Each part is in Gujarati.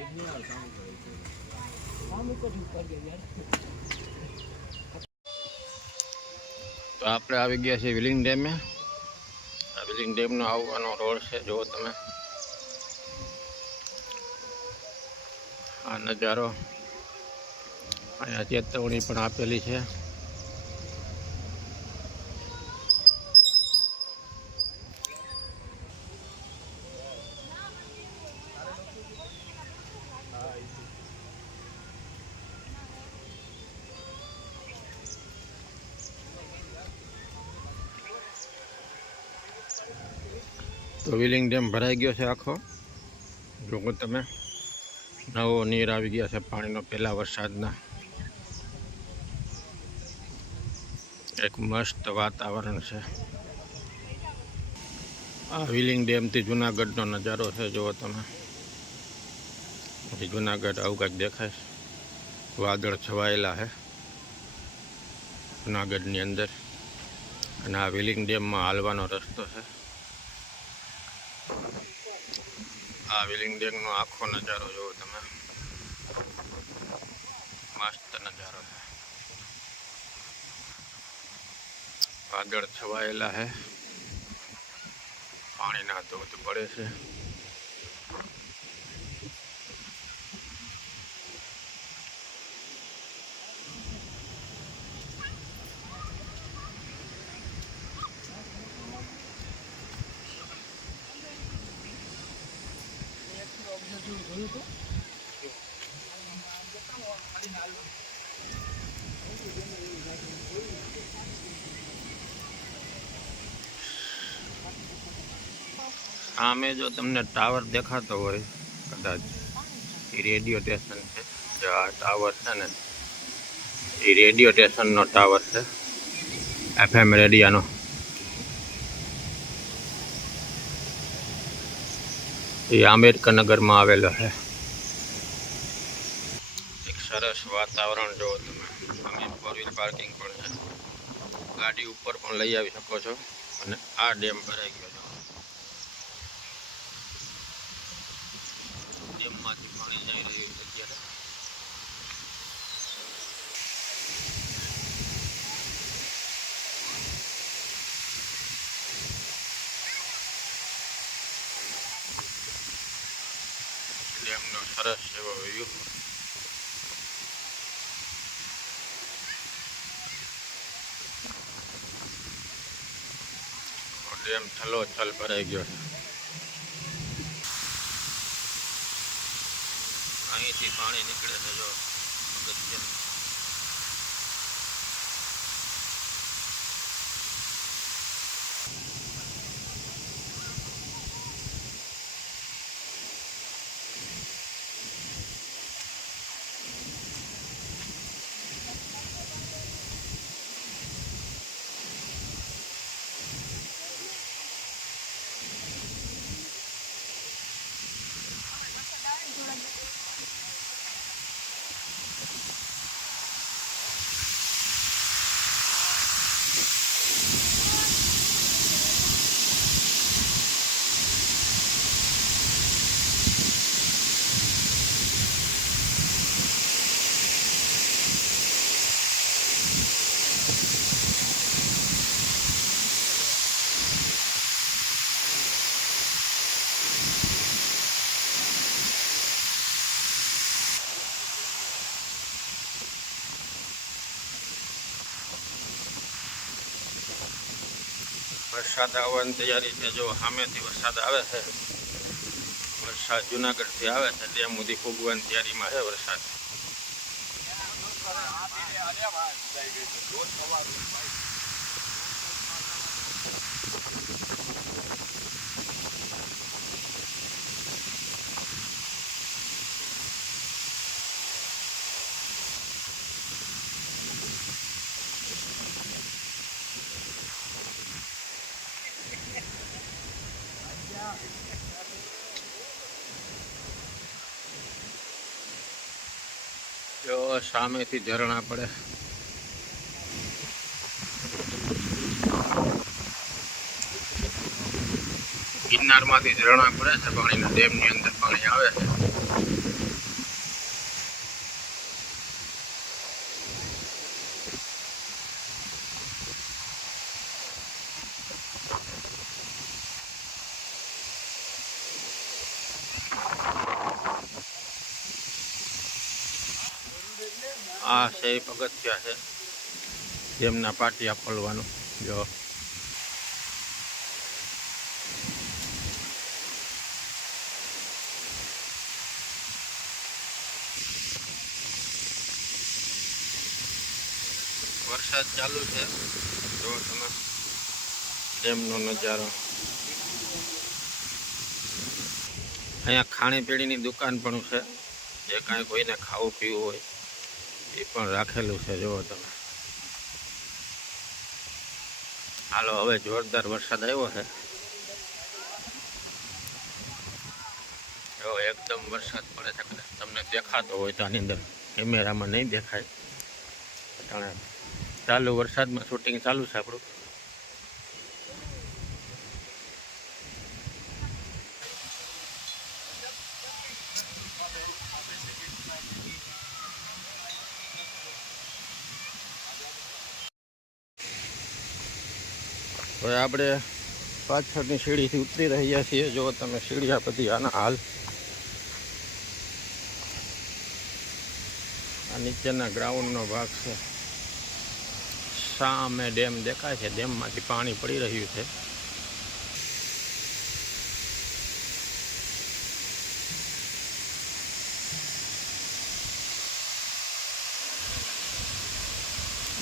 તો આપણે આવી ગયા છીએ વિલિંગ ડેમે. આ વિલિંગ ડેમનો આવવાનો રોડ છે, જુઓ તમે આ નજારો. અહીંયા ચેતવણી પણ આપેલી છે. તો વિલિંગ ડેમ ભરાઈ ગયો છે આખો. જો તમે નવો નીર આવી ગયા છે પાણીનો પહેલા વરસાદના. એક મસ્ત વાતાવરણ છે. આ વિલિંગ ડેમથી જુનાગઢનો નજારો છે, જુઓ તમે. જુનાગઢ આવું કંઈક દેખાય. વાદળ છવાયેલા છે જુનાગઢની અંદર. અને આ વિલિંગ ડેમમાં હાલવાનો રસ્તો છે. આ વિલિંગ ડેમનો આખો નજારો જુઓ તમે. મસ્ત નજારો છે. વાદળ છવાયેલા છે, પાણીના ધોધ પડે છે. સામે જો તમને ટાવર દેખાતો હોય કદાચ, એ રેડિયો સ્ટેશન છે. જે આ ટાવર છે ને, એ રેડિયો સ્ટેશનનો ટાવર છે, FM રેડિયાનો. એ આંબેડકરનગરમાં આવેલો છે. એક સરસ વાતાવરણ જુઓ તમે. અમે 4 વ્હીલ પાર્કિંગ પણ છે. ગાડી ઉપર પણ લઈ આવી શકો છો. અને આ ડેમ ભરાઈ ગયો છે. ડેમમાંથી પાણી જઈ રહ્યું છે અત્યારે. ડેમનો સરસ એવો વ્યૂ. ડેમ છલોછલ ભરાઈ ગયો છે. અહીંથી પાણી નીકળે છે, જો અગત્યનું. વરસાદ આવવાની તૈયારી છે. જો સામેથી વરસાદ આવે છે. વરસાદ જુનાગઢથી આવે છે, ડેમ સુધી ફૂગવાની તૈયારીમાં છે વરસાદ. જો સામેથી ઝરણા પડે. ગિરનારમાંથી ઝરણા પડે છે પાણીના. ડેમની અંદર પાણી આવે છે. આ છે પગથિયા છે ડેમના પાટિયા ખોલવાનું. જો વરસાદ ચાલુ છે, જો તમે ડેમનો નજારો. અહીંયા ખાણીપીણીની દુકાન પણ છે, જે કાંઈ કોઈને ખાવું પીવું હોય એ પણ રાખેલું છે. જુઓ તમે. હાલો, હવે જોરદાર વરસાદ આવ્યો છે. જો એકદમ વરસાદ પડે છે. તમને દેખાતો હોય તો આની અંદર કેમેરામાં નહીં દેખાય. ચાલુ વરસાદમાં શૂટિંગ ચાલુ છે આપણું. હવે આપણે પાછળની સીડીથી ઉતરી રહ્યા છીએ. જો તમે સીડિયા બધી આના હાલ. આ નીચેના ગ્રાઉન્ડનો ભાગ છે. સામે ડેમ દેખાય છે, ડેમમાંથી પાણી પડી રહ્યું છે.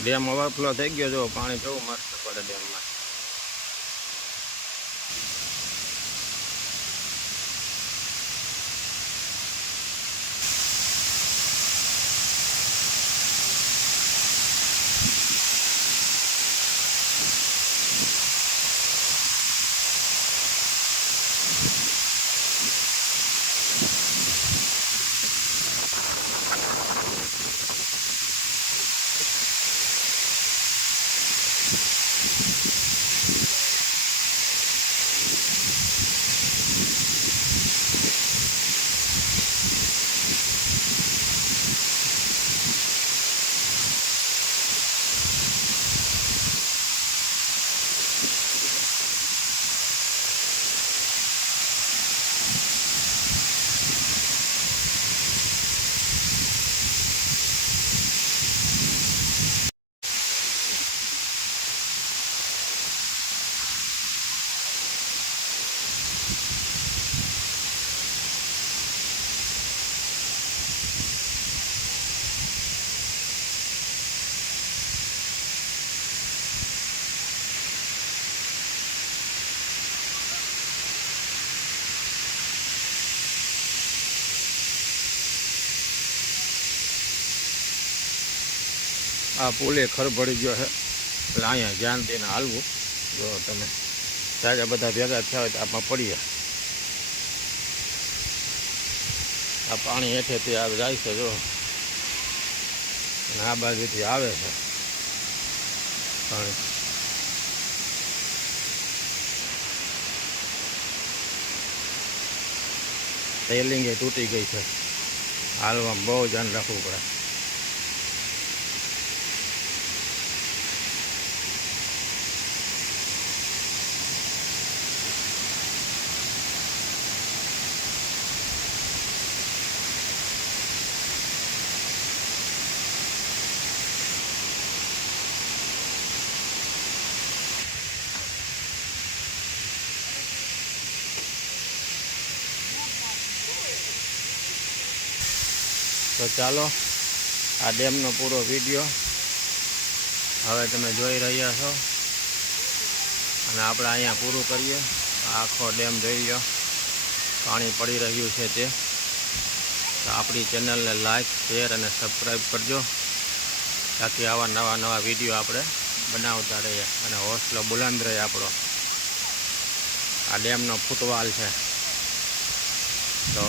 ડેમ ઓવરફ્લો થઈ ગયો. જો પાણી કેવું મસ્ત પડે ડેમમાં. આ પુલે ખરભળી ગયો છે, એટલે અહીંયા ધ્યાન દઈને હાલવું. જો તમે તાજા બધા ભેગા થયા હોય તો આમાં પડીએ. આ પાણી હેઠેથી જાય છે. જો અને આ બાજુથી આવે છે પાણી. રેલિંગે તૂટી ગઈ છે. હાલવામાં બહુ ધ્યાન રાખવું પડે. તો ચાલો, આ ડેમનો પૂરો વિડીયો હવે તમે જોઈ રહ્યા છો, અને આપણે અહીંયા પૂરું કરીએ. આખો ડેમ જોઈ લો, પાણી પડી રહ્યું છે તે. તો આપણી ચેનલને લાઈક, શેર અને સબસ્ક્રાઈબ કરજો, તાકી આવા નવા વિડીયો આપણે બનાવતા રહીએ અને હોસલો બુલંદ રહે આપણો. આ ડેમનો ફૂટવાલ છે. તો